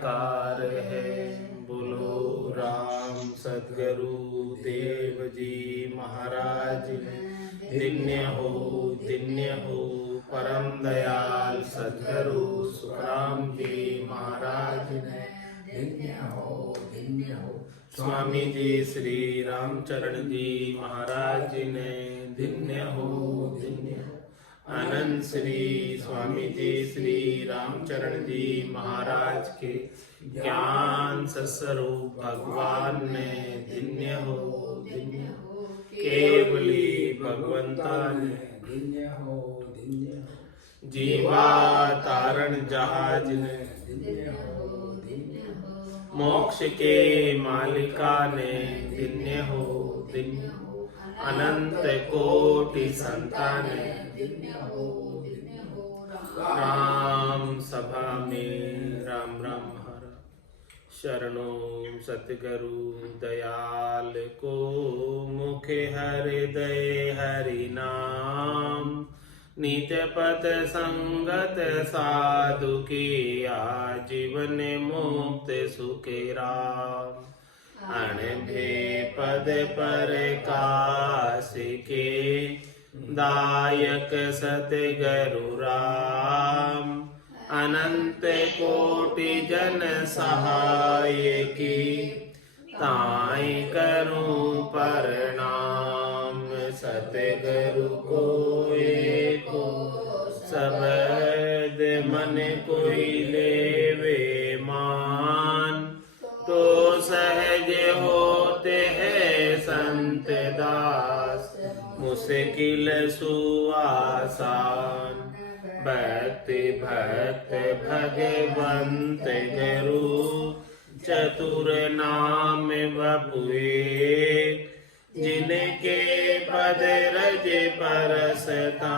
Car है। बोलो राम सदगुरु देव जी महाराज दिन्य हो परम दयाल सदगुरु सुखराम जी महाराज दिन्य हो। स्वामी जी श्री रामचरण जी महाराज ने दिन्य हो। आनंद श्री स्वामी जी श्री रामचरण जी महाराज के ज्ञान स्वरूप भगवान ने दिन्य हो। केवली भगवंता ने दिन्य हो। जीवा तारण जहाज ने दिन्य हो। मोक्ष के मालिका ने दिन्य हो। अनंत कोटि संतान राम सभा में राम राम महाराज शरणों सतगुरु दयाल को मुखे हृदय हरि नाम नित्य पथ संगत साधु की आजीवन मुक्त सुखे राम अणभे पद पर काश के दायक सतगुरु राम अनंत कोटि जन सहाय की ताई करूं प्रणाम सतगुरु को एको शब्द मन कोई लेवे मान तो सहज होते हैं संत दास मुश्किल सुआसान भक्ति भक्त भगवंत गुरु चतुर नाम बपुए जिनके पद रज परसता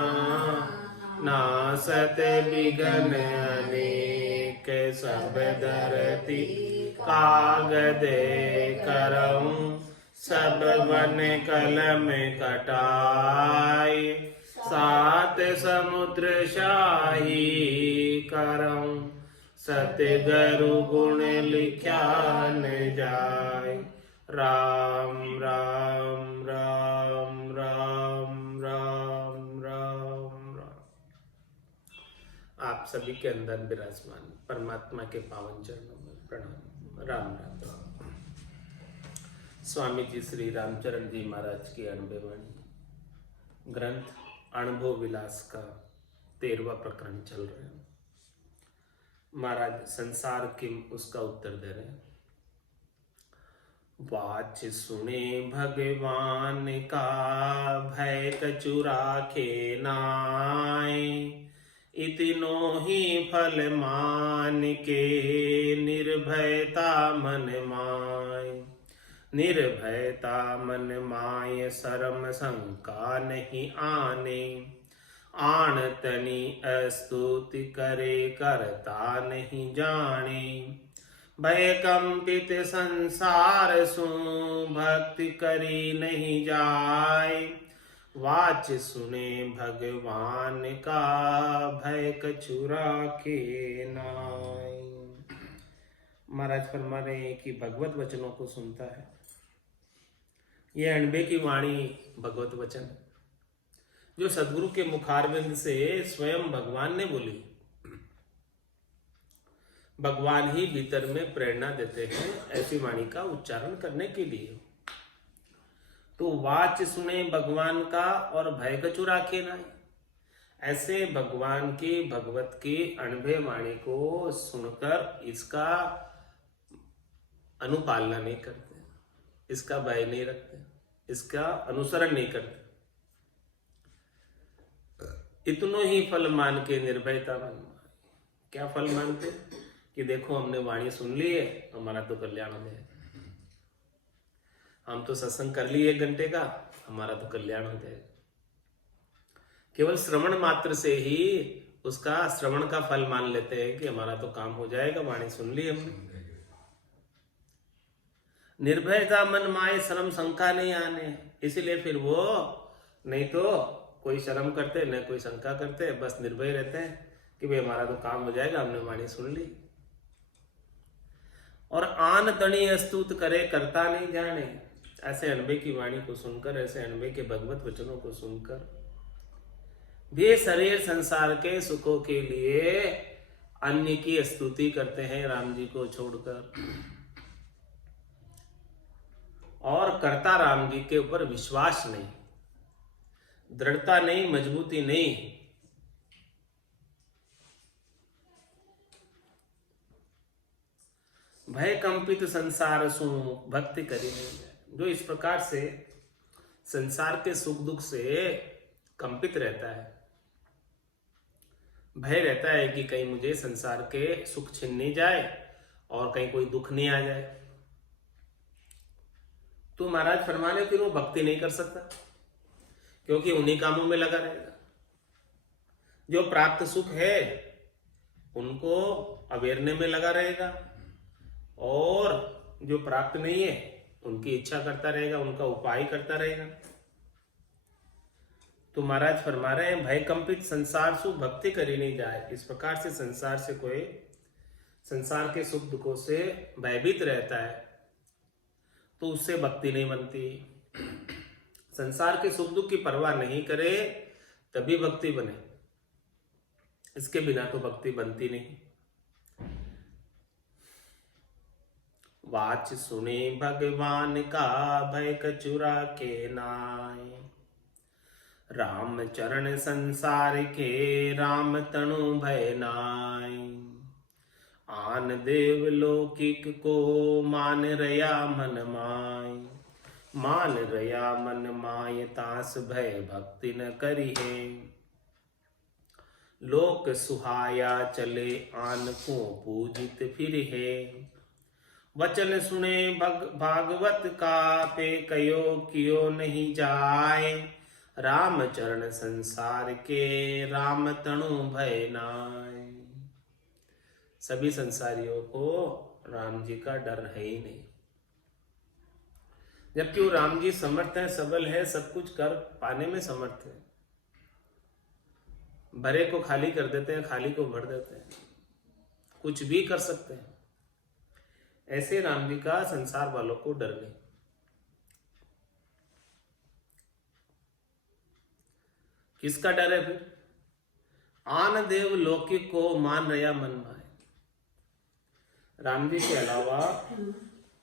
नासत विघ्न अनेक सब धरती कागद करऊं सब वन कलम कटाई सात समुद्र शाही करऊं सतगुरु गुण लिख्या न जाय राम राम राम राम राम राम राम। आप सभी के अंदर विराजमान परमात्मा के पावन चरणों में प्रणाम राम राम राम। स्वामी जी श्री रामचरण जी महाराज की अनुभवाणी ग्रंथ अनुभव विलास का 13वां प्रकरण चल रहा है। महाराज संसार किम उसका उत्तर दे रहे हैं। वाच सुने भगवान का भय कछु राखे नाय इतनो ही फल मान के निर्भयता मन माय। निर्भयता मन माय शरम शंका नहीं आने आन तनी स्तुति करे करता नहीं जाने। भय कंपित संसार सु भक्ति करी नहीं जाय वाच सुने भगवान का भय कछु राखे नाय। महाराज फरमा रहे हैं कि भगवत वचनों को सुनता है। ये अणबे की वाणी भगवत वचन जो सदगुरु के मुखारविंद से स्वयं भगवान ने बोली। भगवान ही भीतर में प्रेरणा देते हैं ऐसी वाणी का उच्चारण करने के लिए। तो वाच सुने भगवान का और भय कछु राखे नाय। ऐसे भगवान की भगवत की अणभे वाणी को सुनकर इसका अनुपालना नहीं करते, इसका भय नहीं रखते, इसका अनुसरण नहीं करते। इतनो ही फल मान के निर्भयता मन। क्या फल मानते कि देखो हमने वाणी सुन ली है, हमारा तो कल्याण हो जाएगा। हम तो सत्संग कर लिए 1 घंटे का, हमारा तो कल्याण हो जाएगा। केवल श्रवण मात्र से ही उसका श्रवण का फल मान लेते हैं कि हमारा तो काम हो जाएगा, वाणी सुन ली हमने। निर्भयता मन माए शर्म शंका नहीं आने। इसीलिए फिर वो नहीं तो कोई शर्म करते न कोई शंका करते, बस निर्भय रहते हैं कि भाई हमारा तो काम हो जाएगा, हमने वाणी सुन ली। आन तणी अस्तुत करे करता नहीं जाने। ऐसे अनबे की वाणी को सुनकर, ऐसे अनबे के भगवत वचनों को सुनकर भी शरीर संसार के सुखों के लिए अन्य की स्तुति करते हैं राम जी को छोड़कर, और करता राम जी के ऊपर विश्वास नहीं, दृढ़ता नहीं, मजबूती नहीं। भय कंपित संसार सु भक्ति करी नहीं। जो इस प्रकार से संसार के सुख दुख से कंपित रहता है, भय रहता है कि कहीं मुझे संसार के सुख छिन नहीं जाए और कहीं कोई दुख नहीं आ जाए, तो महाराज फरमाने फिर वो भक्ति नहीं कर सकता, क्योंकि उन्हीं कामों में लगा रहेगा। जो प्राप्त सुख है उनको अवेरने में लगा रहेगा, और जो प्राप्त नहीं है उनकी इच्छा करता रहेगा, उनका उपाय करता रहेगा। तो महाराज फरमा रहे हैं, भय कंपित संसार सु भक्ति करी नहीं जाए। इस प्रकार से संसार से कोई, संसार के सुख दुखों से भयभीत रहता है तो उससे भक्ति नहीं बनती। संसार के सुख दुख की परवाह नहीं करे तभी भक्ति बने, इसके बिना तो भक्ति बनती नहीं। वाच सुने भगवान का भय कचुरा के नाय, राम चरण संसार के राम तनु भय नाय। आन देव लौकिक को मान रया मन माय, मान रया मन माय तास भय भक्ति न करी है। लोक सुहाया चले आन को पूजित फिर है, वचन सुने भागवत का पे कयो कियो नहीं जाए। राम चरण संसार के राम तनु भय नाय। सभी संसारियों को राम जी का डर है ही नहीं, जबकि वो राम जी समर्थ है, सबल है, सब कुछ कर पाने में समर्थ है। भरे को खाली कर देते हैं, खाली को भर देते हैं, कुछ भी कर सकते हैं। ऐसे राम जी का संसार वालों को डर नहीं। किसका डर है फिर? आन देव लौकिक को मान रया मन माए। राम जी के अलावा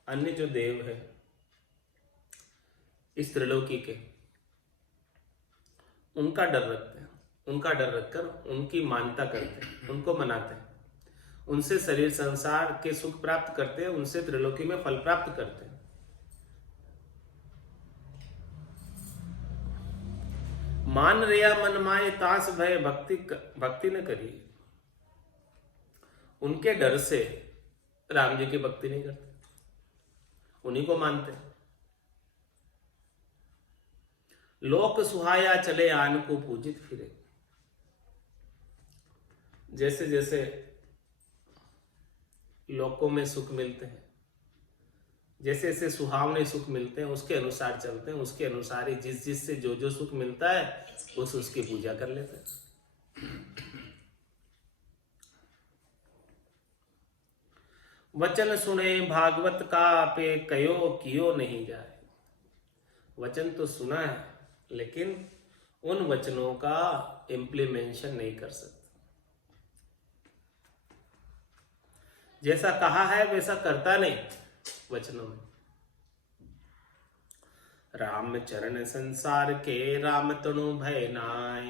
अन्य जो देव है इस त्रिलोकी के, उनका डर रखते हैं, उनका डर रखकर उनकी मान्यता करते हैं, उनको मनाते हैं, उनसे शरीर संसार के सुख प्राप्त करते हैं, उनसे त्रिलोकी में फल प्राप्त करते हैं। मान रिया मन माए तास भय भक्ति न करी। उनके डर से राम जी की भक्ति नहीं करते, उन्हीं को मानते। लोक सुहाया चले आन को पूजित फिरे। जैसे जैसे लोकों में सुख मिलते हैं, जैसे जैसे सुहावने सुख मिलते हैं, उसके अनुसार चलते हैं, उसके अनुसार ही जिस जिस से जो जो सुख मिलता है उसकी पूजा कर लेते हैं। वचन सुने भागवत का पे कयो कियो नहीं जाए। वचन तो सुना है लेकिन उन वचनों का इम्प्लीमेंशन नहीं कर सकते। जैसा कहा है वैसा करता नहीं वचनों में। राम चरण संसार के राम तनु भय नाय।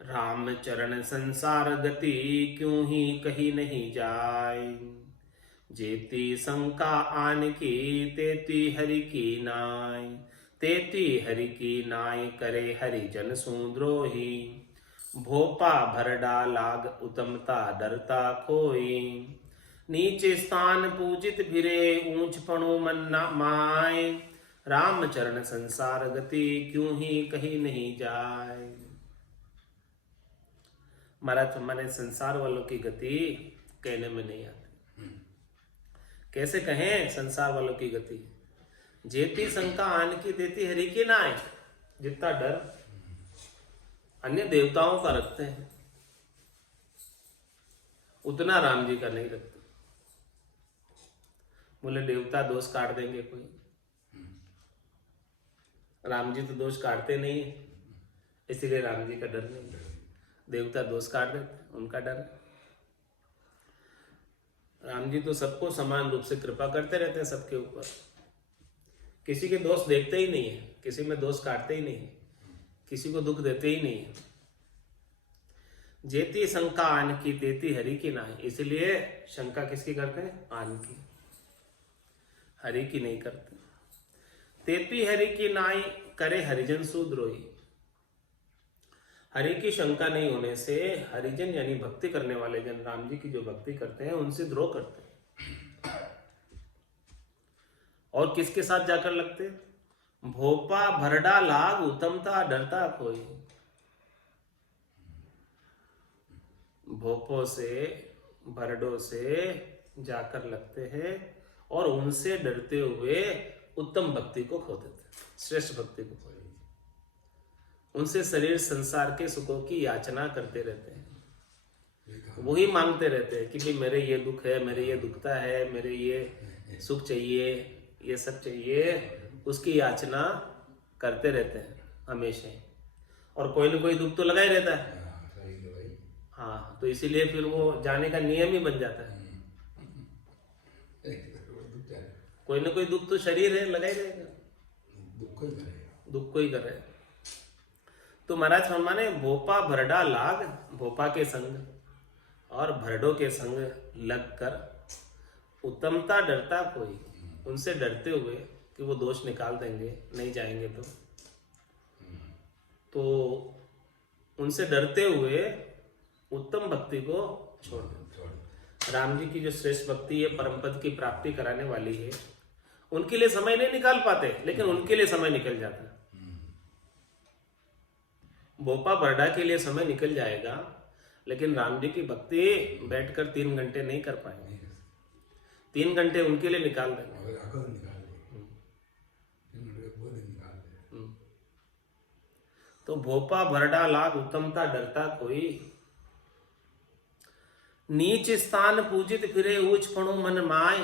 राम चरण संसार गति क्यों ही कही नहीं जाय। जेती शंका आन की तेती हरि की नाय। तेती हरि की नाय करे हरि जन सुद्रोही। भोपा भर डालाग उत्तमता डरता खोई। नीचे स्थान पूजित भिरे ऊंच पणु मन माय। राम चरण संसार गति क्यों ही कही नहीं जाय। महाराज हमारे संसार वालों की गति कहने में नहीं आती। कैसे कहें संसार वालों की गति? जेती शंका आन की देती हरि की ना आए। जितना डर अन्य देवताओं का रखते हैं उतना राम जी का नहीं रखते। बोले देवता दोष काट देंगे कोई, राम जी तो दोष काटते नहीं है, इसीलिए राम जी का डर नहीं है। देवता दोष काट देते, उनका डर है। राम जी तो सबको समान रूप से कृपा करते रहते हैं, सबके ऊपर, किसी के दोष देखते ही नहीं है, किसी में दोष काटते ही नहीं है, किसी को दुख देते ही नहीं है। जेती शंका आन की तेती हरि की नाही, इसलिए शंका किसकी करते हैं? आन की, हरि की नहीं करते। तेती हरि की नाई करे हरिजन सुद्रोही, हरि की शंका नहीं होने से हरिजन यानी भक्ति करने वाले जन, राम जी की जो भक्ति करते हैं उनसे द्रोह करते हैं। और किसके साथ जाकर लगते? भोपा भरडा लाग उत्तमता डरता कोई, भोपों से भरडों से जाकर लगते हैं और उनसे डरते हुए उत्तम भक्ति को खो देते, श्रेष्ठ भक्ति को खो देते, उनसे शरीर संसार के सुखों की याचना करते रहते हैं, वही मांगते रहते हैं कि भाई मेरे ये दुख है, मेरे ये दुखता है, मेरे ये सुख चाहिए, ये सब चाहिए, उसकी याचना करते रहते हैं हमेशा ही, और कोई ना कोई दुख तो लगा ही रहता है। हाँ, तो इसीलिए फिर वो जाने का नियम ही बन जाता है, कोई ना कोई दुख तो शरीर है, लगा ही रहेगा, दुख को ही करेगा। तो महाराज फरमाने भोपा भरडा लाग, भोपा के संग और भरडों के संग लगकर उत्तमता डरता कोई, उनसे डरते हुए कि वो दोष निकाल देंगे, नहीं जाएंगे तो उनसे डरते हुए उत्तम भक्ति को छोड़ दो। राम जी की जो श्रेष्ठ भक्ति है, परम पद की प्राप्ति कराने वाली है, उनके लिए समय नहीं निकाल पाते, लेकिन उनके लिए समय निकल जाता है। भोपा बरडा के लिए समय निकल जाएगा, लेकिन राम जी की भक्ति बैठकर 3 घंटे नहीं कर पाएंगे, 3 घंटे उनके लिए निकाल देंगे। तो भोपा भरडा लाग उत्तमता डरता कोई, नीच स्थान पूजित फिरे ऊंच पणो मन माय,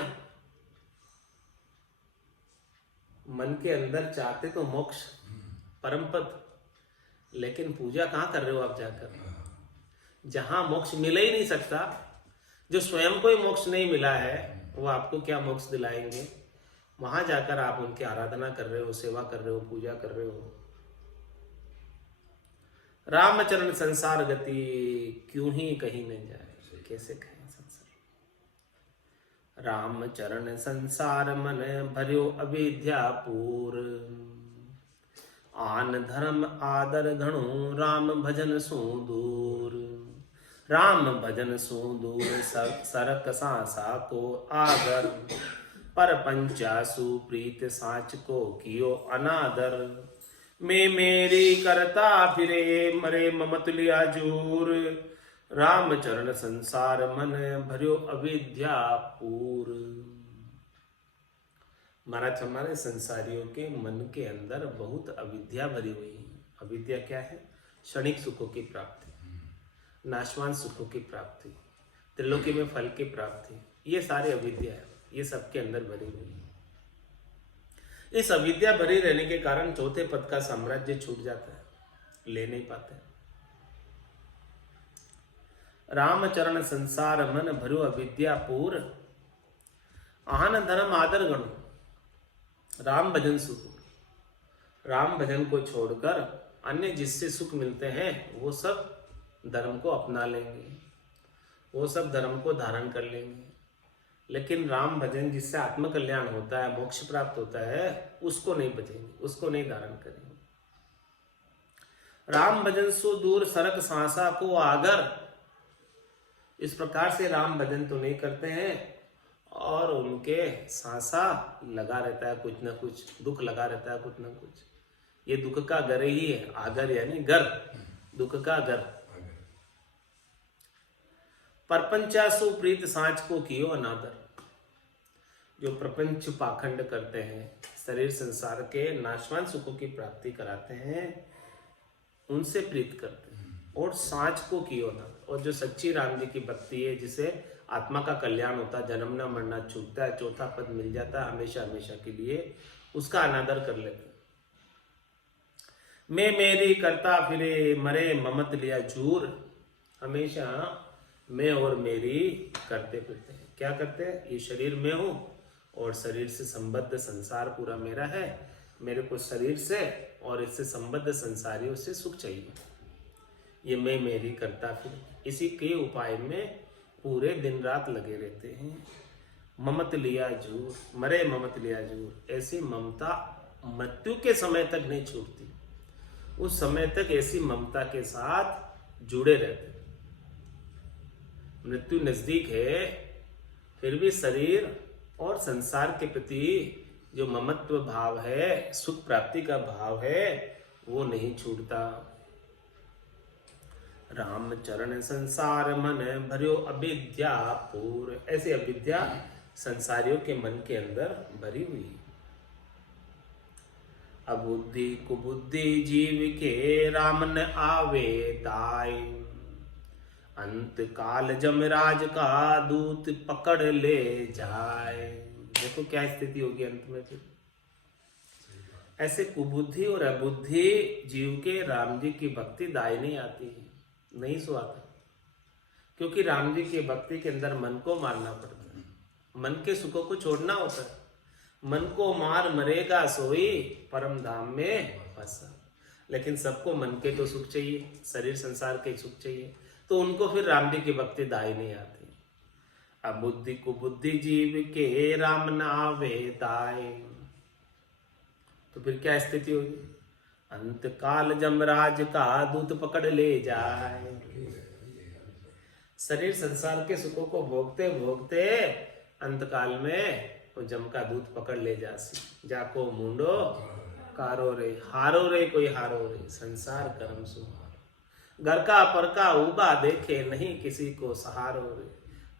मन के अंदर चाहते तो मोक्ष परम पद, लेकिन पूजा कहां कर रहे हो आप जाकर? जहां मोक्ष मिल ही नहीं सकता, जो स्वयं को ही मोक्ष नहीं मिला है, वो आपको क्या मोक्ष दिलाएंगे? वहां जाकर आप उनकी आराधना कर रहे हो, सेवा कर रहे हो, पूजा कर रहे हो। रामचरण संसार गति क्यों ही कहीं नहीं जाए, कैसे कहें संसार? रामचरण संसार मन भर्यो अविद्यापूर, आन धर्म आदर घणो राम भजन सो दूर, राम भजन सो दूर सरक सांसा को आगर, पर पंचासु प्रीत साच को कियो अनादर, मैं मेरी करता फिरे मरे ममतुलिया जूर, रामचरण संसार मन भर्यो अविद्यापूर। महाराज हमारे संसारियों के मन के अंदर बहुत अविद्या भरी हुई है। अविद्या क्या है? क्षणिक सुखों की प्राप्ति, नाशवान सुखों की प्राप्ति, त्रिलोकी में फल की प्राप्ति, ये सारी अविद्या है, ये सबके अंदर भरी हुई है। इस अविद्या भरी रहने के कारण चौथे पद का साम्राज्य छूट जाता है, ले नहीं पाते। रामचरण संसार मन भरो अविद्यापूर, आन धर्म आदर गण, राम भजन सुख, राम भजन को छोड़कर अन्य जिससे सुख मिलते हैं वो सब धर्म को अपना लेंगे, वो सब धर्म को धारण कर लेंगे, लेकिन राम भजन जिससे आत्म कल्याण होता है, मोक्ष प्राप्त होता है, उसको नहीं भजेंगे, उसको नहीं धारण करेंगे। राम भजन सो दूर सरक सांसा को आगर, इस प्रकार से राम भजन तो नहीं करते हैं और उनके सांसा लगा रहता है, कुछ ना कुछ दुख लगा रहता है, कुछ ना कुछ। ये दुख का घर ही है, आगर यानी घर, दुख का घर। परपंचासु प्रीत सांच को कियो अनादर, जो प्रपंच पाखंड करते हैं, शरीर संसार के नाशवान सुखों की प्राप्ति कराते हैं, उनसे प्रीत करते हैं, और सांच को कियो ना, और जो सच्ची राम जी की भक्ति है, जिसे आत्मा का कल्याण होता, जन्मना मरना छूटता है, चौथा पद मिल जाता है हमेशा हमेशा के लिए, उसका अनादर कर लेते। मैं मेरी करता फिरे मरे ममत लिया झूर, हमेशा मैं और मेरी करते फिरते हैं। क्या करते हैं? ये शरीर में हूं और शरीर से संबद्ध संसार पूरा मेरा है, मेरे को शरीर से और इससे संबद्ध संसारियों से सुख चाहिए। ये मैं मेरी करता फिर इसी के उपाय में पूरे दिन रात लगे रहते हैं। ममत लिया झूर, मरे ममत लिया झूर, ऐसी ममता मृत्यु के समय तक नहीं छूटती, उस समय तक ऐसी ममता के साथ जुड़े रहते। मृत्यु नजदीक है, फिर भी शरीर और संसार के प्रति जो ममत्व भाव है, सुख प्राप्ति का भाव है, वो नहीं छूटता। राम चरण संसार मन भरियो अविद्या पूर, ऐसे अविद्या संसारियों के मन के अंदर भरी हुई। अबुद्धि कुबुद्धि जीव के राम न आवे दाय, अंत काल जमराज का दूत पकड़ ले जाए। देखो क्या स्थिति होगी अंत में फिर। ऐसे कुबुद्धि और अबुद्धि जीव के राम जी की भक्ति दाय नहीं आती है, नहीं सुहाता, क्योंकि राम जी की भक्ति के अंदर मन को मारना पड़ता है, मन के सुखों को छोड़ना होता है। मन को मार मरेगा सोई परम धाम में फंसा। लेकिन सबको मन के तो सुख चाहिए, शरीर संसार के सुख चाहिए, तो उनको फिर राम जी की भक्ति दाई नहीं आती। अबुद्धि कुबुद्धि जीव के राम नावे दाय, तो फिर क्या स्थिति होगी? अंत काल जमराज का दूत पकड़ ले जाए। शरीर संसार के सुखों को भोगते भोगते अंत काल में वो जम का दूत पकड़ ले जासी। जाको मुंडो कारो रे, हारो रे कोई हारो रे, संसार कर्म सुहारो। घर का पर का उबा देखे, नहीं किसी को सहारो रे,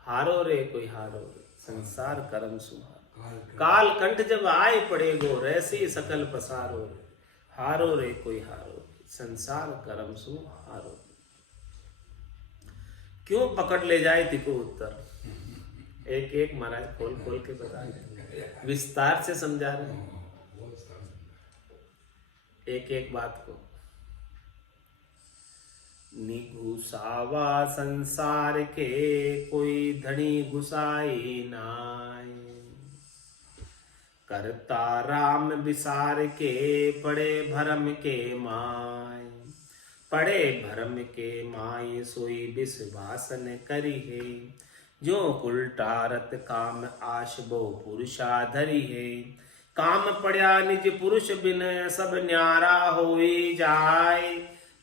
हारो रे कोई हारो रे, संसार कर्म सुहारो। काल कंठ जब आए पड़े गो, रैसी सकल पसारो रे, हारो रे कोई हारो रे, संसार कर्म सुहारो। क्यों पकड़ ले जाए तिको उत्तर? एक एक महाराज खोल खोल के बता रहे, विस्तार से समझा रहे हैं एक एक बात को। निघुसावा संसार के कोई धनी घुसाई नाय, करता राम विसार के पड़े भरम के माय। पड़े भरम के माय सोई विश्वासन करी है, जो उल्टारत काम आश बो पुरुषा धरी है। काम पड़या निज पुरुष बिन सब न्यारा होई जाय,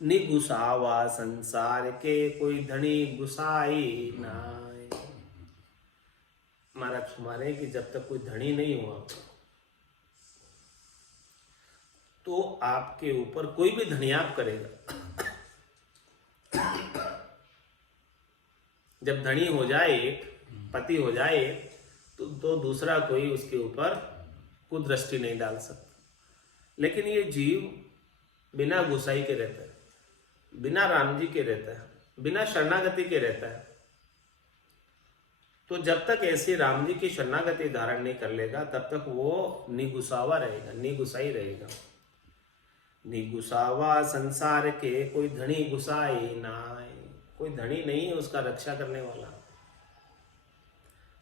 निगुसावा संसार के कोई धनी गुसाई नाय। महाराज तुम्हारे कि जब तक कोई धनी नहीं हुआ तो आपके ऊपर कोई भी धनियाप करेगा। जब धनी हो जाए, पति हो जाए, तो दूसरा कोई उसके ऊपर कुदृष्टि नहीं डाल सकता। लेकिन ये जीव बिना गुसाई के रहता है, बिना राम जी के रहता है, बिना शरणागति के रहता है। तो जब तक ऐसे राम जी की शरणागति धारण नहीं कर लेगा तब तक वो निगुसावा रहेगा, निगुसाई रहेगा। निगुसावा संसार के कोई धनी गुसाई नाय, कोई धनी नहीं है उसका रक्षा करने वाला।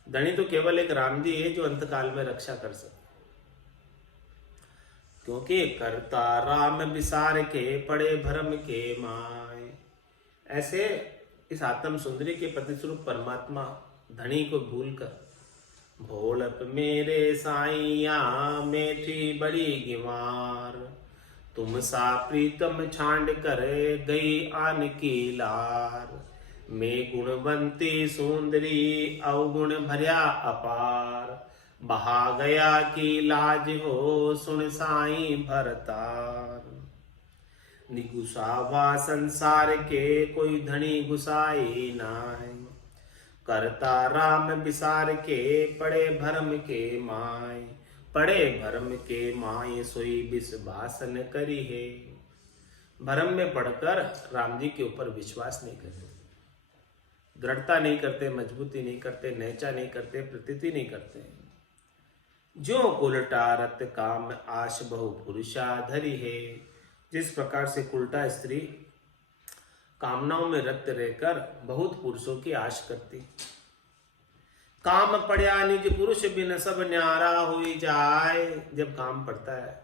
धनी तो केवल एक राम जी है जो अंतकाल में रक्षा कर सकते, क्योंकि करता राम विसार के पड़े भरम के माय। ऐसे इस आत्म सुंदरी के प्रतिस्वरूप परमात्मा धनी को भूलकर, भोलप मेरे साइया मेठी बड़ी गिवार, तुम सा प्रीतम छांड कर गई आन की लार। मैं गुणवंती सुंदरी अवगुण भर्या अपार, बहा गया की लाज हो सुन साई भरतार। निगुसावा संसार के कोई धनी गुसाई नाय, करता राम विसार के पड़े भरम के माय। पड़े भरम के माय सोई विश्वासन करी है। भरम में पढ़कर राम जी के ऊपर विश्वास नहीं करते, दृढ़ता नहीं करते, मजबूती नहीं करते, नैचा नहीं करते, प्रतीति नहीं करते। जो उल्टा रत काम आश बहु पुरुषा धरी है, जिस प्रकार से उल्टा स्त्री कामनाओं में रत रहकर बहुत पुरुषों की आश करती। काम पड़या निज पुरुष बिन सब न्यारा हुई जाए। जब काम पड़ता है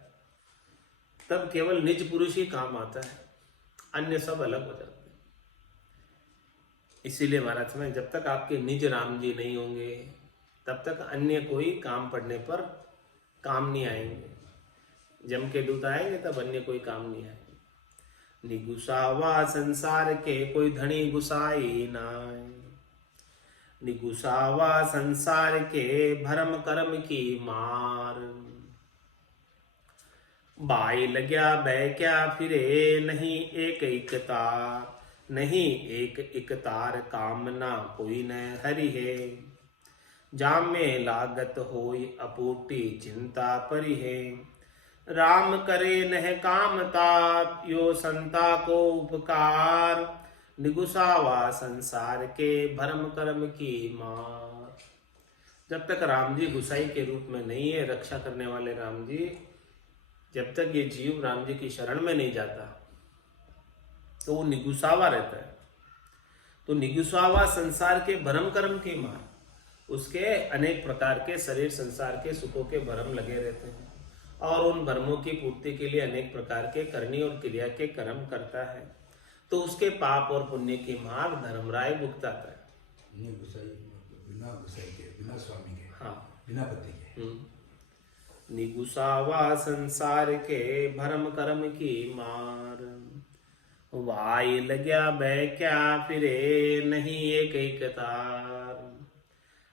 तब केवल निज पुरुष ही काम आता है, अन्य सब अलग हो जाते हैं। इसीलिए महाराज में जब तक आपके निज राम जी नहीं होंगे तब तक अन्य कोई काम पड़ने पर काम नहीं आएंगे। जम के दूत आएंगे तब अन्य कोई काम नहीं आएंगे। निगुसावा संसार के कोई धनी गुसाई नाय। निगुसावा संसार के भरम कर्म की मार। बाई लग्या बै क्या फिरे नहीं एक एक तार। नहीं एक एक तार कामना कोई न हरि है। जाम में लागत होई अपूर्ति चिंता परि है। राम करे नह कामता यो संता को उपकार। निगुसावा संसार के भरम कर्म की मार। जब तक राम जी गुसाई के रूप में नहीं है, रक्षा करने वाले राम जी, जब तक ये जीव राम जी की शरण में नहीं जाता तो वो निगुसावा रहता है। तो निगुसावा संसार के भरम कर्म की मार, उसके अनेक प्रकार के शरीर संसार के सुखों के भरम लगे रहते हैं और उन भरमों की पूर्ति के लिए अनेक प्रकार के करनी और क्रिया के कर्म करता है। तो उसके पाप और पुण्य की मार धर्मराय भुगताता है। बिना गुसाई के, बिना स्वामी के, हाँ, बिना पति के। निगुसावा संसार के भरम कर्म की मार। वाई लग्या बै क्या फिरे नहीं एक एक तार।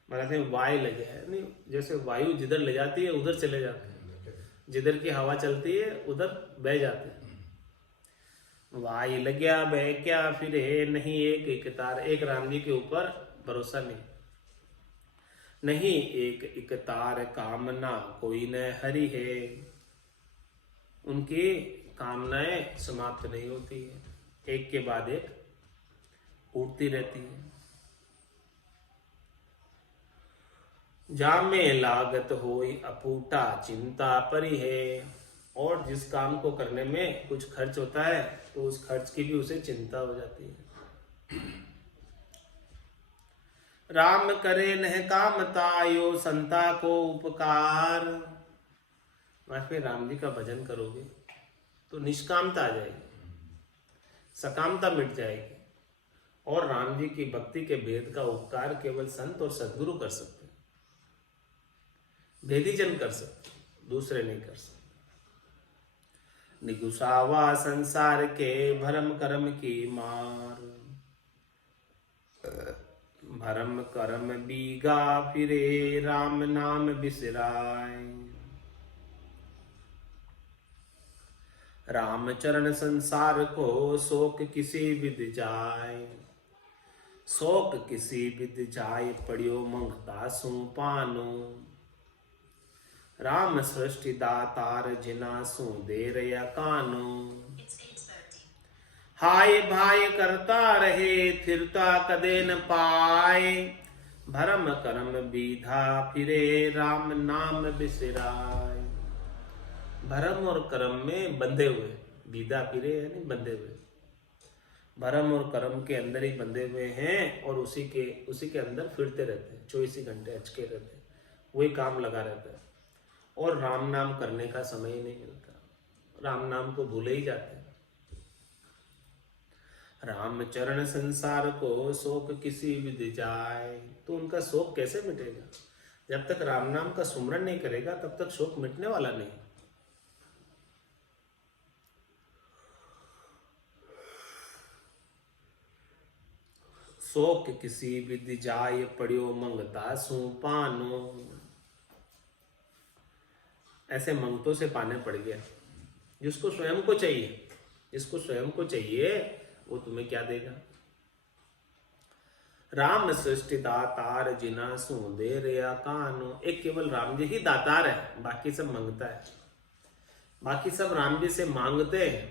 महाराज वाय लगे है नहीं, जैसे वायु जिधर ले जाती है उधर चले जाते हैं, जिधर की हवा चलती है उधर बह जाते हैं। वाय लग्या बै क्या फिरे नहीं एक एक तार। एक राम जी के ऊपर भरोसा नहीं। नहीं एक एक तार कामना कोई न हरि है। उनकी कामनाएं समाप्त नहीं होती है, एक के बाद एक उठती रहती है। जाम में लागत होई अपूटा चिंता परि है। और जिस काम को करने में कुछ खर्च होता है तो उस खर्च की भी उसे चिंता हो जाती है। राम करे नह कामता यो संता को उपकार। फिर राम जी का भजन करोगे तो निष्कामता आ जाएगी, सकामता मिट जाएगी और राम जी की भक्ति के भेद का उपकार केवल संत और सद्गुरु कर सकते हैं, भेदी जन कर सकते, दूसरे नहीं कर सकते। निगुसावा संसार के भरम कर्म की मार। भरम कर्म बीगा फिरे राम नाम बिसराय। राम चरण संसार को शोक किसी विद जाय। शोक किसी विद जाय पड़ियो मंगता सु पानो। राम सृष्टि दातार जिना सु देर या कानो। हाय भाई करता रहे थिरता कदे न पाए। भरम कर्म बीधा फिरे राम नाम बिसराय। भरम और कर्म में बंधे हुए, बीधा फिरे यानी बंधे हुए, भरम और कर्म के अंदर ही बंधे हुए हैं और उसी के अंदर फिरते रहते हैं, 24 घंटे अचके रहते हैं, वही काम लगा रहता है और राम नाम करने का समय ही नहीं मिलता, राम नाम को भूले ही जाते हैं। राम चरण संसार को शोक किसी विद जाए। तो उनका शोक कैसे मिटेगा? जब तक राम नाम का सुमरन नहीं करेगा तब तक शोक मिटने वाला नहीं। शोक किसी विद जाय पड़ियो मंगता सु पानो। ऐसे मंगतों से पाने पड़ गया। जिसको स्वयं को चाहिए, जिसको स्वयं को चाहिए वो तुम्हें क्या देगा? राम सृष्टि दातार जिना सु देर या कानो। एक केवल राम जी ही दातार है, बाकी सब मांगता है, बाकी सब राम जी से मांगते हैं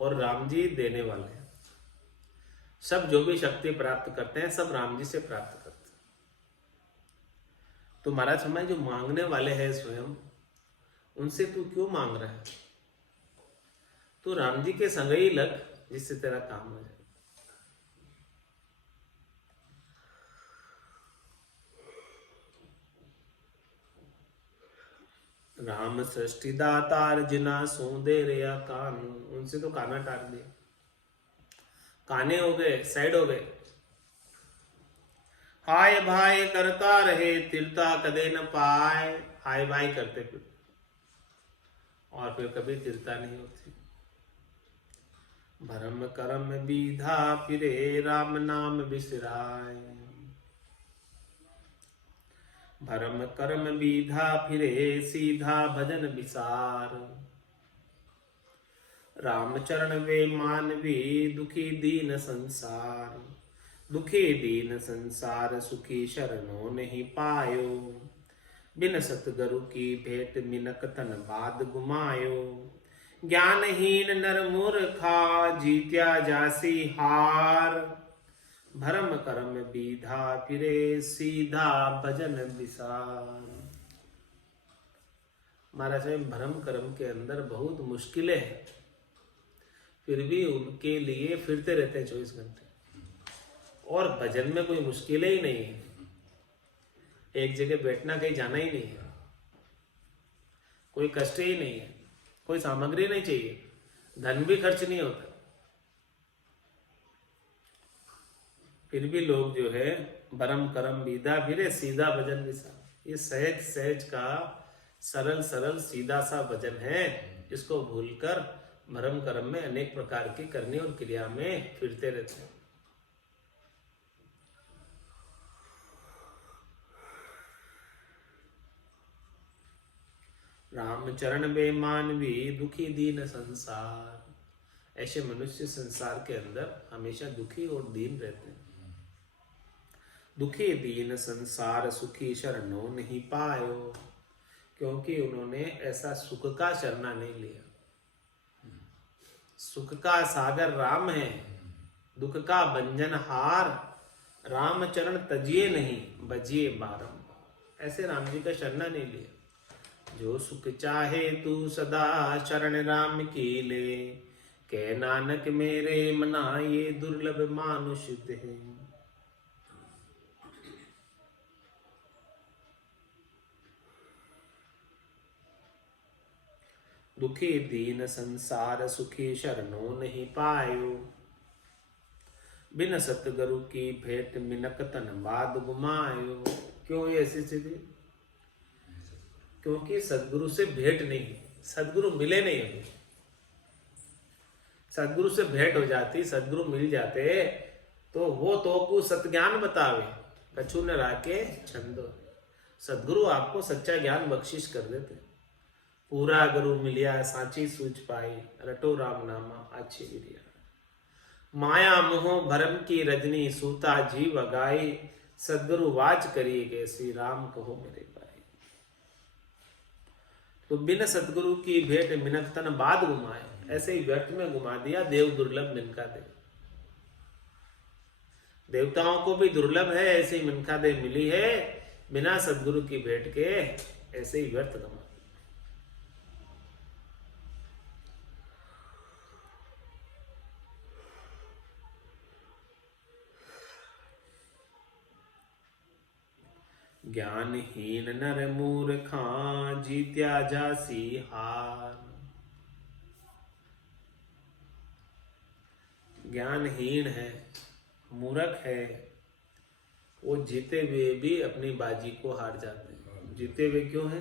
और राम जी देने वाले हैं। सब जो भी शक्ति प्राप्त करते हैं सब राम जी से प्राप्त करते हैं। तो महाराज समय जो मांगने वाले हैं स्वयं, उनसे तू क्यों मांग रहा है? तू राम जी के संग ही लग, जिससे तेरा काम हो जाए। राम सृष्टि दातार जिना सो दे रेया कान, उनसे तो काना टार दिया, काने हो गए, साइड हो गए। हाय भाई करता रहे तिरता कदे न पाए, हाय भाई करते फिर और फिर कभी तिरता नहीं होती। भरम करम बीधा फिरे राम नाम बिसराय, भरम कर्म बीधा फिरे सीधा भजन विसार। राम चरण वे मानवी दुखी दीन संसार, दुखी दीन संसार सुखी शरणों नहीं पायो। बिन सतगुरु की भेंट मिनक तन बाद गुमायो। ज्ञानहीन नर मूर्खा जीत्या जासी हार, भरम कर्म बीधा फिरे सीधा भजन विसार। महाराज में भरम कर्म के अंदर बहुत मुश्किलें हैं, फिर भी उनके लिए फिरते रहते हैं 24 घंटे। और भजन में कोई मुश्किलें ही नहीं है, एक जगह बैठना कहीं जाना ही नहीं है, कोई कष्ट ही नहीं है, कोई सामग्री नहीं चाहिए, धन भी खर्च नहीं होता। फिर भी लोग जो है भरम करम बीधा फिरे सीधा भजन विसार, ये सहज सहज का सरल सरल सीधा सा भजन है, जिसको भूलकर भरम कर्म में अनेक प्रकार की करनी और क्रिया में फिरते रहते हैं। राम चरण बे मानवी दुखी दीन संसार, ऐसे मनुष्य संसार के अंदर हमेशा दुखी और दीन रहते हैं। दुखी दीन संसार सुखी शरणों नहीं पायो, क्योंकि उन्होंने ऐसा सुख का शरणा नहीं लिया। सुख का सागर राम है, दुख का भंजन हार, राम चरण तजिए नहीं बजिए बारंबार, ऐसे राम जी का शरणा नहीं लिया। जो सुख चाहे तू सदा शरण राम की ले, कह नानक मेरे मना ये दुर्लभ मानुष है। दुखी दीन संसार सुखी शरणों नहीं पायो, बिन सतगुरु की भेंट मिनक तन बाद गुमायो। क्यों ये ऐसी स्थिति? क्योंकि सदगुरु से भेंट नहीं, सदगुरु मिले नहीं अभी। सदगुरु से भेंट हो जाती, सदगुरु मिल जाते तो वो तो को सत्ज्ञान बतावे, कछु न राके छंदो। सदगुरु आपको सच्चा ज्ञान बख्शिश कर देते। पूरा गुरु मिलिया साची सूझ पाई, रटो राम नामा अच्छी विरिया। माया मोह भरम की रजनी सूता जीव अगाई, सदगुरु वाच करी गए श्री राम कहो मेरे भाई। तो बिन सदगुरु की भेंट मिनक तन बाद घुमाए, ऐसे ही व्यर्थ में घुमा दिया देव दुर्लभ मिनका देव। देवताओं को भी दुर्लभ है, ऐसे ही मिनका देव मिली है, बिना सदगुरु की भेंट के ऐसे ही व्यर्थ घुमा। ज्ञानहीन नर मूर्खा जीत्या जासी हार। ज्ञानहीन है, मूर्ख है, वो जीते हुए भी अपनी बाजी को हार जाते हैं। जीते हुए क्यों है?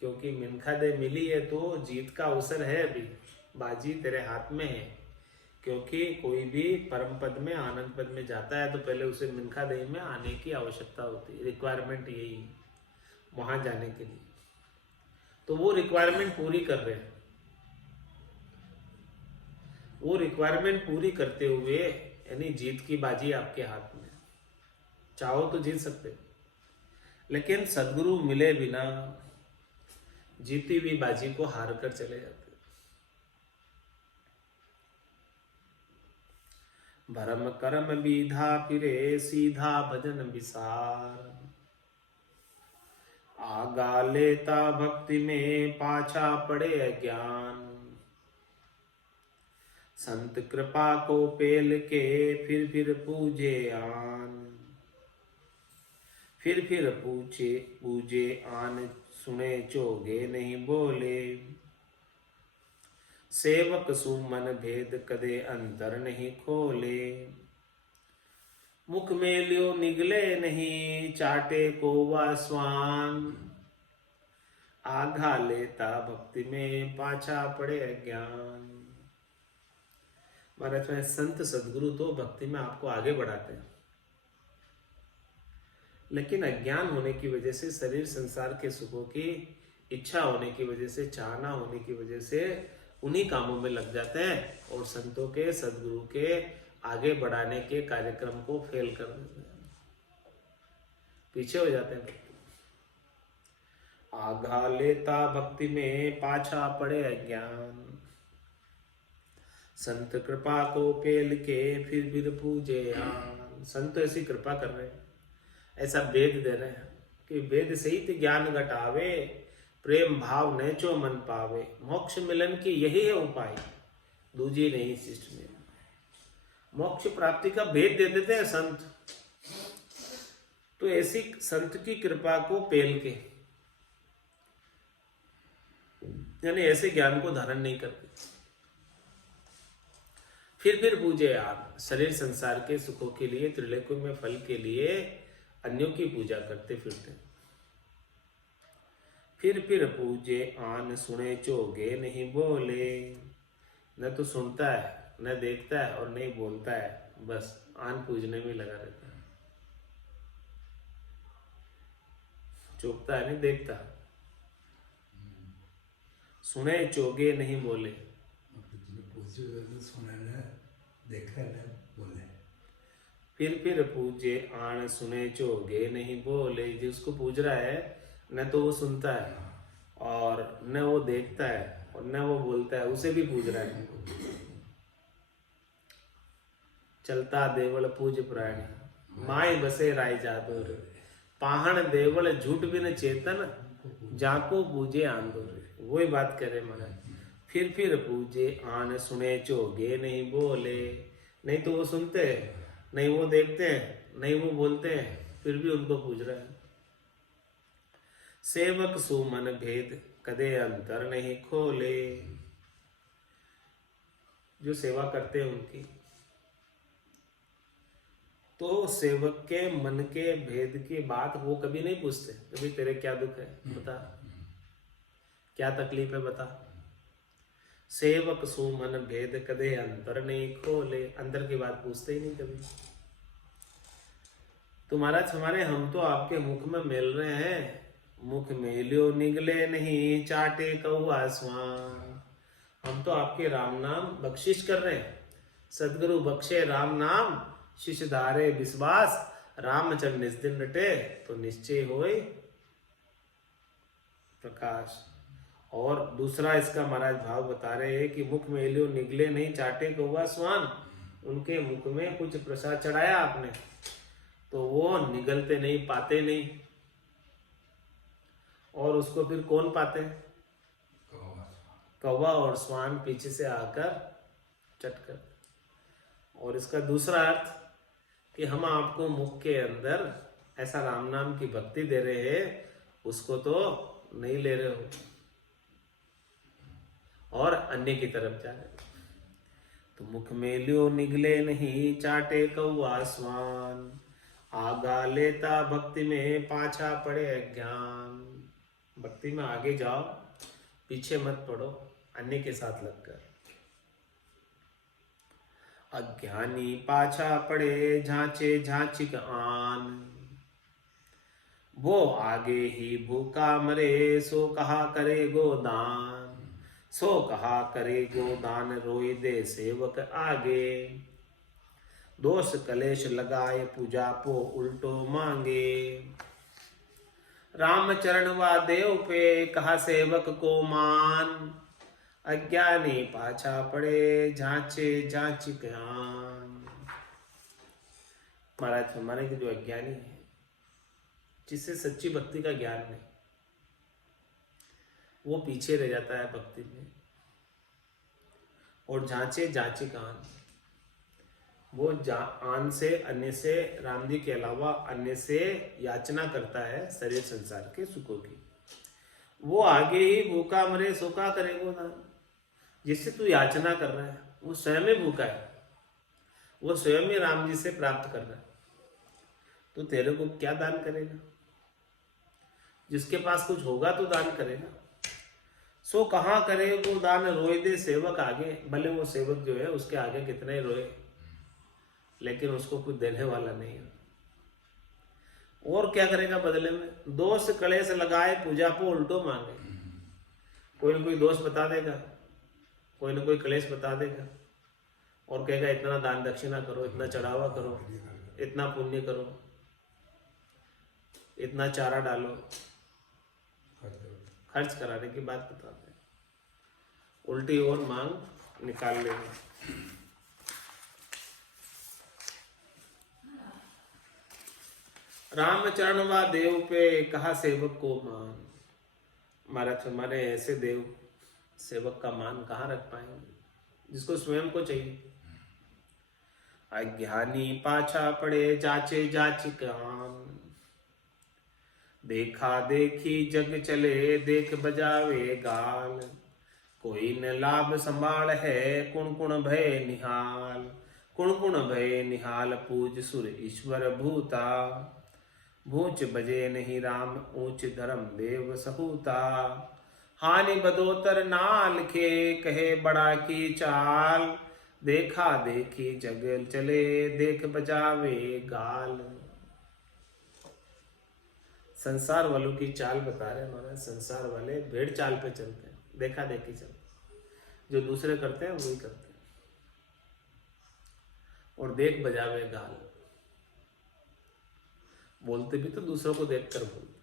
क्योंकि मिनखा दे मिली है तो जीत का अवसर है, अभी बाजी तेरे हाथ में है। क्योंकि कोई भी परम पद में आनंद पद में जाता है तो पहले उसे मिनखा देह में आने की आवश्यकता होती है, रिक्वायरमेंट यही है वहां जाने के लिए। तो वो रिक्वायरमेंट पूरी कर रहे हैं। वो रिक्वायरमेंट पूरी करते हुए यानी जीत की बाजी आपके हाथ में, चाहो तो जीत सकते, लेकिन सदगुरु मिले बिना जीती हुई बाजी को हार कर चले जाते। भरम करम बीधा फिरे सीधा भजन विसार। आगा लेता भक्ति में पाछा पड़े अज्ञान। संत कृपा को पेल के फिर पूजे आन। फिर पूजे आन सुने चोगे नहीं बोले। सेवक सुमन भेद कदे अंतर नहीं खोले। मुख मेलियो निगले नहीं चाटे को वा स्वान। आघा लेता भक्ति में पाछा पड़े अज्ञान। महाराज में संत सदगुरु तो भक्ति में आपको आगे बढ़ाते हैं, लेकिन अज्ञान होने की वजह से, शरीर संसार के सुखों की इच्छा होने की वजह से, चाहना होने की वजह से उन्हीं कामों में लग जाते हैं और संतों के, सदगुरु के आगे बढ़ाने के कार्यक्रम को फेल कर देते हैं, पीछे हो जाते हैं। आघा लेता भक्ति में पाछा पड़े अज्ञान। संत कृपा को पेल के फिर पूजे आन। संत ऐसी कृपा कर रहे हैं, ऐसा वेद दे रहे हैं कि वेद सहित ज्ञान घटावे, प्रेम भाव नेचो मन पावे। मोक्ष मिलन की यही है उपाय, दूजी नहीं शिष्ट में। मोक्ष प्राप्ति का भेद दे देते हैं संत। तो ऐसी संत की कृपा को पेल के, यानी ऐसे ज्ञान को धारण नहीं करते, फिर पूजे आप शरीर संसार के सुखों के लिए, त्रिलोकी में फल के लिए अन्यों की पूजा करते फिरते। फिर पूजे आन सुने चोगे नहीं बोले। न तो सुनता है, न देखता है और नहीं बोलता है, बस आन पूजने में लगा रहता है। चोकता है नहीं देखता, सुने चोगे नहीं बोले। फिर पूजे आन सुने चोगे नहीं बोले। जिसको पूज रहा है न तो वो सुनता है और न वो देखता है और न वो बोलता है, उसे भी पूज रहा है। चलता देवल पूज प्राणी, माय बसे राय जादोर। पाहण देवल झूठ बिन चेतन, जाको पूजे आंदोर। वही बात करे महाराज। फिर पूजे आन सुने चोगे नहीं बोले। नहीं तो वो सुनते हैं, नहीं वो देखते हैं, नहीं वो बोलते हैं, फिर भी उनको पूज रहा है। सेवक सुमन भेद कदे अंतर नहीं खोले। जो सेवा करते हैं उनकी, तो सेवक के मन के भेद की बात वो कभी नहीं पूछते। कभी तेरे क्या दुख है बता, क्या तकलीफ है बता। सेवक सुमन भेद कदे अंतर नहीं खोले। अंदर की बात पूछते ही नहीं कभी। तो महाराज हमारे, हम तो आपके मुख में मिल रहे हैं, मुख मेलियो निगले नहीं चाटे कौआ स्वान। हम तो आपके राम नाम बख्शिश कर रहे हैं। सदगुरु बख्शे राम नाम, शिष्य धारे विश्वास। रामचंद्र निज दिन रटे, तो निश्चय होए प्रकाश। और दूसरा इसका महाराज भाव बता रहे हैं कि मुख मेलियो निगले नहीं चाटे कौआ स्वान। उनके मुख में कुछ प्रसाद चढ़ाया आपने, तो वो निगलते नहीं, पाते नहीं। और उसको फिर कौन पाते? कौवा और स्वान पीछे से आकर चटकर। और इसका दूसरा अर्थ कि हम आपको मुख के अंदर ऐसा राम नाम की भक्ति दे रहे हैं, उसको तो नहीं ले रहे हो और अन्य की तरफ जा रहे हो। तो मुख मेलियो निगले नहीं चाटे कौआ स्वान। आगा लेता भक्ति में पाछा पड़े अज्ञान। भक्ति में आगे जाओ, पीछे मत पड़ो अन्य के साथ लगकर। अज्ञानी पाछा पड़े झांचे झांचिक आन। वो आगे ही भूखा मरे सो कहा करे गोदान। सो कहा करे गोदान रोई दे सेवक आगे। दोष कलेश लगाए पूजा पो उल्टो मांगे। राम चरण वा देव पे कहा सेवक को मान। अज्ञानी पाछा पड़े झांचे झांचिक आन। महाराज हमारे के जो अज्ञानी है, जिससे सच्ची भक्ति का ज्ञान नहीं, वो पीछे रह जाता है भक्ति में। और जांचे जांचे का आन, वो आन से अन्य से, राम जी के अलावा अन्य से याचना करता है शरीर संसार के सुखों की। वो आगे ही भूखा मरे सोखा करेगो दान। जिससे तू याचना कर रहा है वो स्वयं ही भूखा है, वो स्वयं ही राम जी से प्राप्त कर रहा है, तो तेरे को क्या दान करेगा? जिसके पास कुछ होगा तो दान करेगा। सो कहाँ करे वो दान, रोए दे सेवक आगे। भले वो सेवक जो है उसके आगे कितने रोए, लेकिन उसको कुछ देने वाला नहीं है। और क्या करेगा बदले में? दोष कलेश लगाए पूजा को उल्टो मांगे। कोई ना कोई दोष बता देगा, कोई ना कोई कलेश बता देगा, और कहेगा इतना दान दक्षिणा करो, इतना चढ़ावा करो, इतना पुण्य करो, इतना चारा डालो, खर्च कराने की बात बताते हैं। उल्टी और मांग निकाल लेंगे। रामचरण व देव पे कहा सेवक को मान। महाराज हमारे ऐसे देव सेवक का मान कहाँ रख पाएंगे, जिसको स्वयं को चाहिए। अज्ञानी पाछा पड़े जाचे जाच काम, देखा देखी जग चले देख बजावे गाल। कोई न लाभ संभाल है कुण कुण भय निहाल। कुण कुण भय निहाल पूज सुर ईश्वर भूता। भूच बजे नहीं राम ऊंच धर्म देव सहूता। हानि बदोतर ना लिखे कहे बड़ा की चाल। देखा देखी जग चले देख बजावे गाल। संसार वालों की चाल बता रहे हमारे। संसार वाले भेड़ चाल पे चलते हैं, देखा देखी चलते हैं, जो दूसरे करते हैं वही करते हैं, और देख बजावे गाल। बोलते भी तो दूसरों को देखकर बोलते,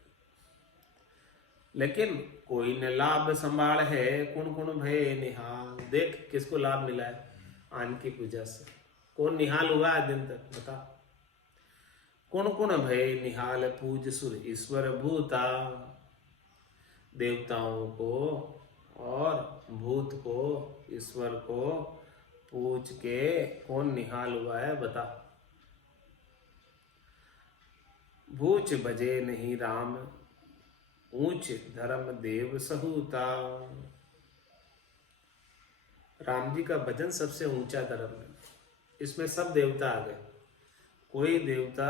लेकिन कोई न लाभ संभाल है कुण कुण भय निहाल। देख किसको लाभ मिला है आन की पूजा से, कौन निहाल हुआ है दिन तक बता। कुण कुण भय निहाल पूज सुर ईश्वर भूता। देवताओं को और भूत को, ईश्वर को पूज के कौन निहाल हुआ है बता। भूच बजे नहीं राम ऊंच धर्म देव सहूता। राम जी का भजन सबसे ऊंचा धर्म है। इसमें सब देवता आ गए, कोई देवता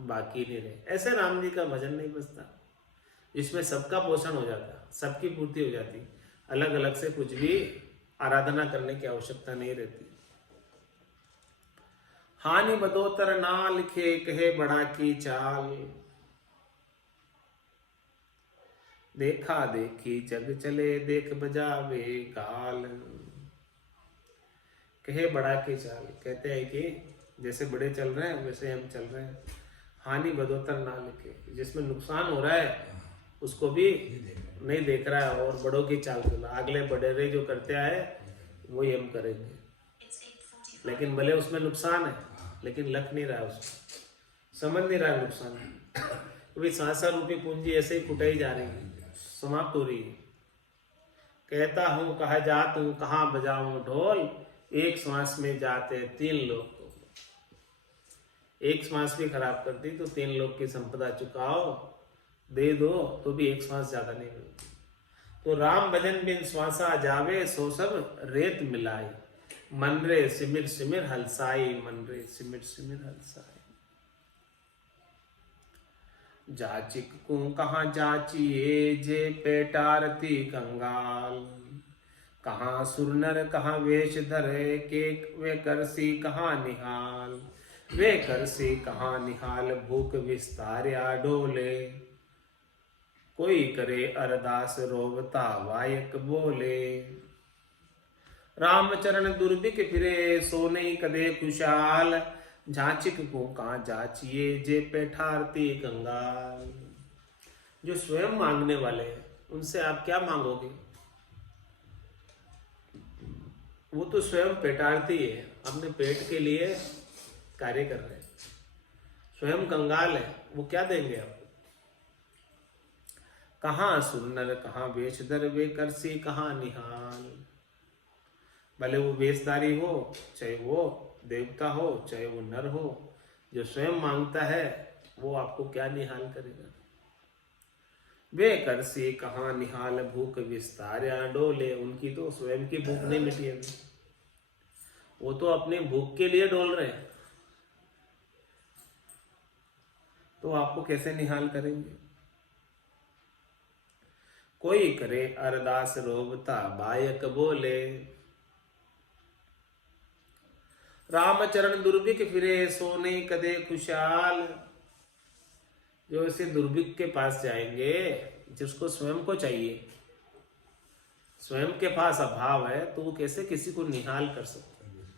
बाकी नहीं रहे। ऐसे राम जी का भजन नहीं बजता जिसमें सबका पोषण हो जाता, सबकी पूर्ति हो जाती, अलग अलग से कुछ भी आराधना करने की आवश्यकता नहीं रहती। हानि बदोतर ना लिखे कहे बड़ा की चाल। देखा देखी जग चले देख बजावे गाल। कहे बड़ा की चाल, कहते हैं कि जैसे बड़े चल रहे हैं वैसे हम चल रहे हैं। हानि बदोतर ना लिखे, जिसमें नुकसान हो रहा है उसको भी नहीं देख रहा है, और बड़ों की चाल चला। अगले बड़े जो करते आए वही हम करेंगे, लेकिन भले उसमें नुकसान है लेकिन लग नहीं रहा, उसको समझ नहीं रहा नुकसान है। क्योंकि सांसा रूपी पूंजी ऐसे ही कुटाई जा रही है, समाप्त हो रही है। कहता हूँ कहा जात हूँ कहाँ बजाऊं ढोल। एक श्वास में जाते 3 लोग को। एक श्वास भी खराब कर दी तो 3 लोग की संपदा चुकाओ, दे दो तो भी एक श्वास ज्यादा नहीं मिलती। तो राम भजन बिन श्वासा जावे सो सब रेत मिलाई। मन रे सिमिर सिमिर हलसाई, मन रे सिमिर सिमिर हलसाई। जाचिक को कहाँ जाचिए जे पेटारती कंगाल। कहाँ सुरनर कहाँ वेश धरे के वे करसी कहाँ निहाल। वे करसी कहाँ निहाल भूख विस्तार्या डोले। कोई करे अरदास रोवता वायक बोले। रामचरण दुर्दिक फिरे सो नहीं कदे खुशाल। जाचिक को कहाँ जाचिए जे पेठारती कंगाल। जो स्वयं मांगने वाले हैं उनसे आप क्या मांगोगे? वो तो स्वयं पेटारती है, अपने पेट के लिए कार्य कर रहे हैं। स्वयं कंगाल है, वो क्या देंगे आपको? कहाँ सुनर कहाँ वेशधर वे करसी कहाँ निहाल। भले वो वेशधारी हो, चाहे वो देवता हो, चाहे वो नर हो, जो स्वयं मांगता है वो आपको क्या निहाल करेगा? वे करसी कहाँ निहाल भूख विस्तार्या डोले। उनकी तो स्वयं की भूख नहीं मिटी अभी, वो तो अपने भूख के लिए डोल रहे हैं, तो आपको कैसे निहाल करेंगे? कोई करे अरदास रोबता बायक बोले। रामचरण दुर्भिक्ष फिरे सोने कदे खुशहाल। जो इसे दुर्भिक्ष के पास जाएंगे, जिसको स्वयं को चाहिए, स्वयं के पास अभाव है, तो वो कैसे किसी को निहाल कर सकते हैं?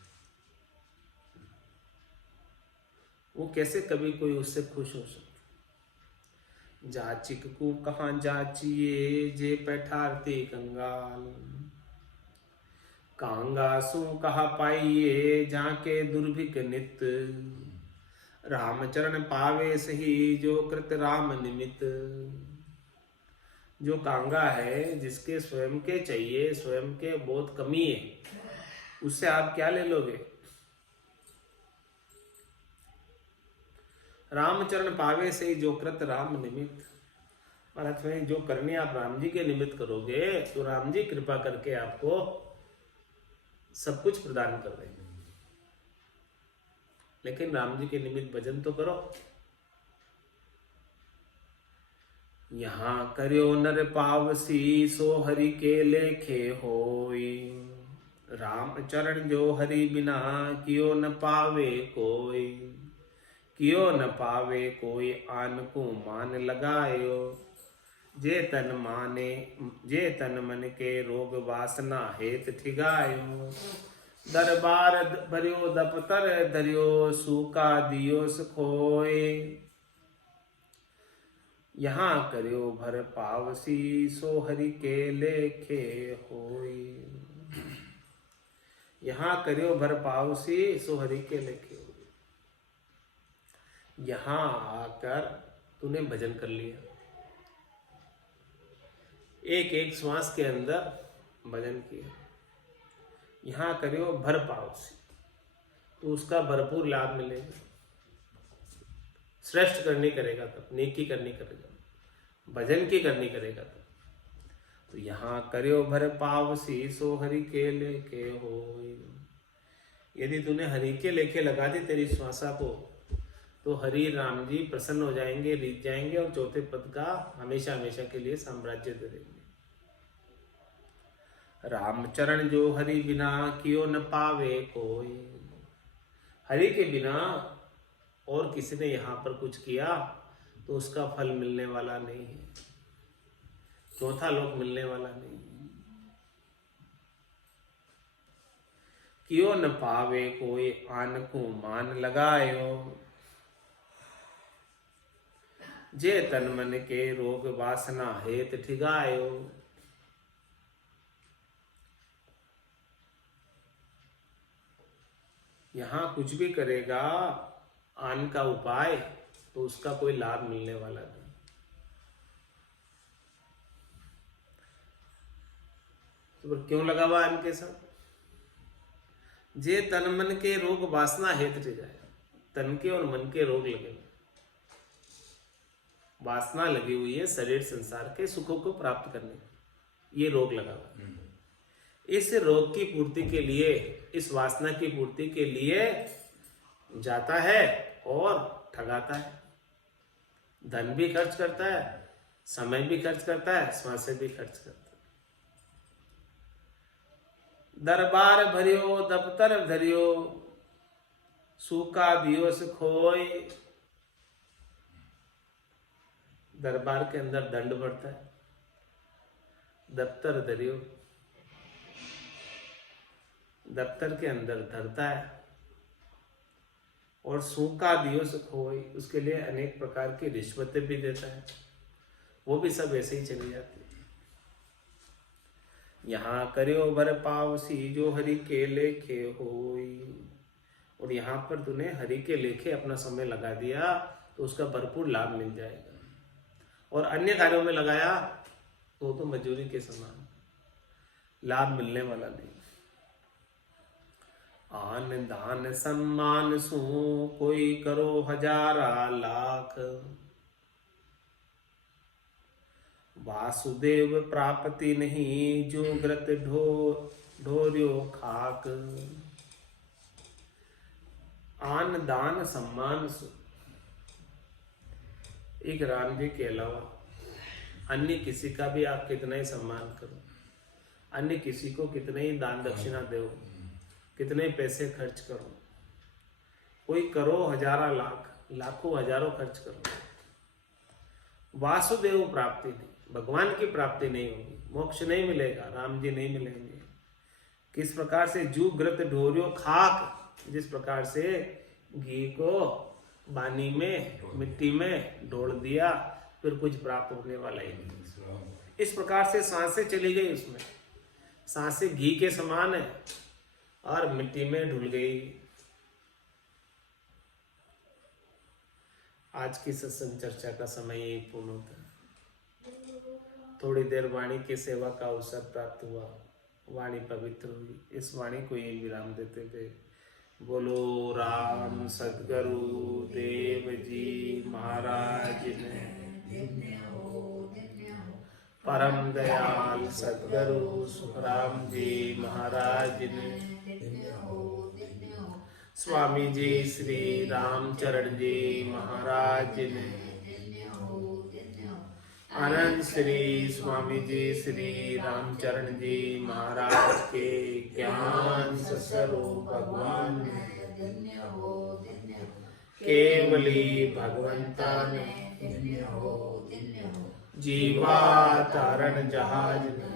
वो कैसे कभी कोई उससे खुश हो सकता? जाचिक को कहाँ जाचिए जे पैठारती कंगाल। कांगासु कहा पाइए जाके दुर्भिक नित। रामचरण पावे सही जो कृत राम निमित। जो कांगा है, जिसके स्वयं के चाहिए, स्वयं के बहुत कमी है, उससे आप क्या ले लोगे? रामचरण पावे से जो कृत राम निमित्त। महाराज में जो करनी आप राम जी के निमित्त करोगे, तो राम जी कृपा करके आपको सब कुछ प्रदान कर देंगे। लेकिन राम जी के निमित्त भजन तो करो। यहाँ करियो नर पावसी सो हरि के लेखे होई। राम चरण जो हरि बिना कियो न पावे कोई। कियो न पावे कोई आन को मान लगायो। जे तन मन के रोग वासना हेत ठिगायो। दरबार भरियो दपतर धरियो सूका दियो खोए। यहाँ करियो भर पावसी सो हरि के लेखे होई। यहाँ करियो भर पावसी सो हरि के लेखे होई। यहाँ आकर तूने भजन कर लिया, एक एक श्वास के अंदर भजन किया। यहाँ करियो भर पावसी, तो उसका भरपूर लाभ मिलेगा। श्रेष्ठ करनी करेगा तब, नेकी करनी करेगा, भजन की करनी करेगा तब। तो यहाँ करियो भर पावसी सो हरि के लेखे होई। यदि तूने हरि के लेखे लगा दी तेरी श्वासा को, तो हरि राम जी प्रसन्न हो जाएंगे, रीत जाएंगे और चौथे पद का हमेशा हमेशा के लिए साम्राज्य दे देंगे। रामचरण जो हरि बिना कियो न पावे कोई। हरि के बिना और किसी ने यहाँ पर कुछ किया तो उसका फल मिलने वाला नहीं है, चौथा लोक मिलने वाला नहीं है। कियो न पावे कोई आन को मान लगायो। जे तन मन के रोग वासना हेत ठिगायो। यहाँ कुछ भी करेगा आन का उपाय, तो उसका कोई लाभ मिलने वाला नहीं। तो क्यों लगा हुआ आन के साथ? जे तन मन के रोग वासना हेत ठिगाए। तन के और मन के रोग लगे, वासना लगी हुई है शरीर संसार के सुखों को प्राप्त करने, ये रोग लगा हुआ। इस रोग की पूर्ति के लिए, इस वासना की पूर्ति के लिए जाता है और ठगाता है। धन भी खर्च करता है, समय भी खर्च करता है, श्वास भी खर्च करता है। दरबार भरियो दफ्तर धरियो सूका दियोस खोए। दरबार के अंदर दंड बढ़ता है, दफ्तर धरियो, दफ्तर के अंदर धरता है, और सूखा दियोस खोए, उसके लिए अनेक प्रकार की रिश्वतें भी देता है, वो भी सब ऐसे ही चली जाती है। यहाँ करियो भर पावसी जो हरि के लेखे होई। और यहाँ पर तूने हरि के लेखे अपना समय लगा दिया, तो उसका भरपूर लाभ मिल जाएगा। और अन्य कार्यों में लगाया तो मजदूरी के समान, लाभ मिलने वाला नहीं। आन दान सम्मान सु कोई करो हजारा लाख, वासुदेव प्राप्ति नहीं जो ग्रत ढोर्यो खाक। आन दान सम्मान सु, एक राम जी के अलावा अन्य किसी का भी आप कितना ही सम्मान करो, अन्य किसी को कितने ही दान दक्षिणा दो, कितने पैसे खर्च करो, कोई करो हजारा लाख, लाखों हजारों खर्च करो, वासुदेव प्राप्ति नहीं, भगवान की प्राप्ति नहीं होगी, मोक्ष नहीं मिलेगा, राम जी नहीं मिलेंगे। किस प्रकार से जू ग्रत ढोरियो खाक, जिस प्रकार से घी को पानी में मिट्टी में ढोल दिया फिर कुछ प्राप्त होने वाला ही नहीं। इस प्रकार से सांसें चली गई, उसमें सांसें घी के समान है और मिट्टी में ढुल गई। आज की सत्संग चर्चा का समय यही पूर्ण होता है। थोड़ी देर वाणी की सेवा का अवसर प्राप्त हुआ, वाणी पवित्र हुई, इस वाणी को यही विराम देते थे। बोलो राम सद्गुरु देव जी महाराज ने, परम दयाल सद्गुरु सुखराम जी महाराज ने, स्वामी जी श्री रामचरण जी महाराज ने, आनंद श्री स्वामी जी श्री रामचरण जी महाराज के ज्ञान स्वरूप भगवान ने, केवली भगवंता ने, जीवा तारण जहाज ने,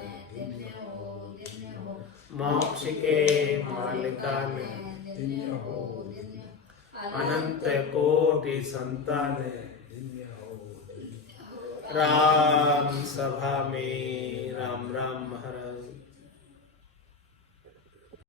मोक्ष के मालिका ने, अनंत कोटि संतान ने, राम सभा में